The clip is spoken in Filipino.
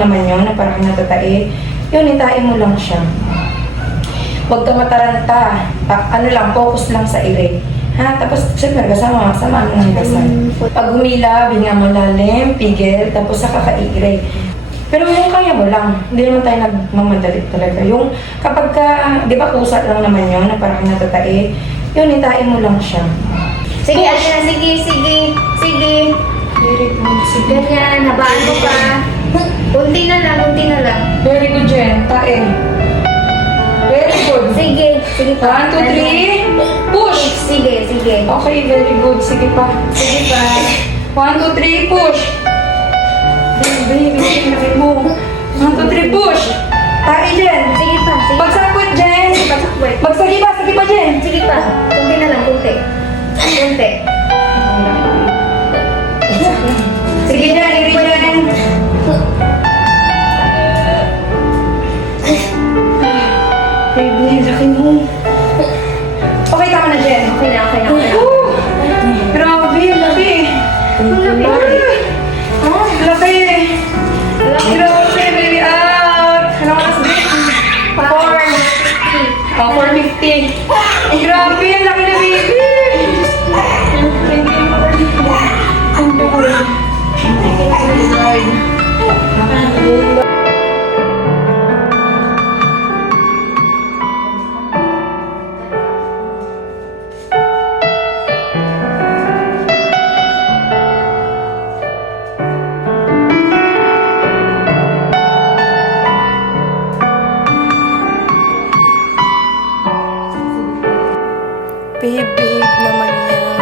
naman yun, na parang natatae. Yun, itain mo lang siya. Huwag ka mataranta. Pa- ano lang, focus lang sa ire. Ha? Tapos, syempre, kasama, sama mo ng dasal. Pag humila, binga mo lalim, pigil, tapos saka ka-ire. Pero yung kaya mo lang, hindi naman tayo nagmamadali talaga. Yung kapag ka, di ba kusa lang naman yun, na parang natatae, yun, itain mo lang siya. Sige, Adriana, sige, sige. Sige. Ganyan, habaan mo pa. Very good, Jen. Tae. Very good. Sige, sige pa. One, two, three. Push. Sige, sige. Okay, very good. Sige pa. Sige pa. One, two, three, push. Okay na, okay na, okay! Grabe, laki. Ang laki. Ah, laki. Grabe, baby. Ah, oras ba? Four. Ah, 450. Behave-behave naman yan.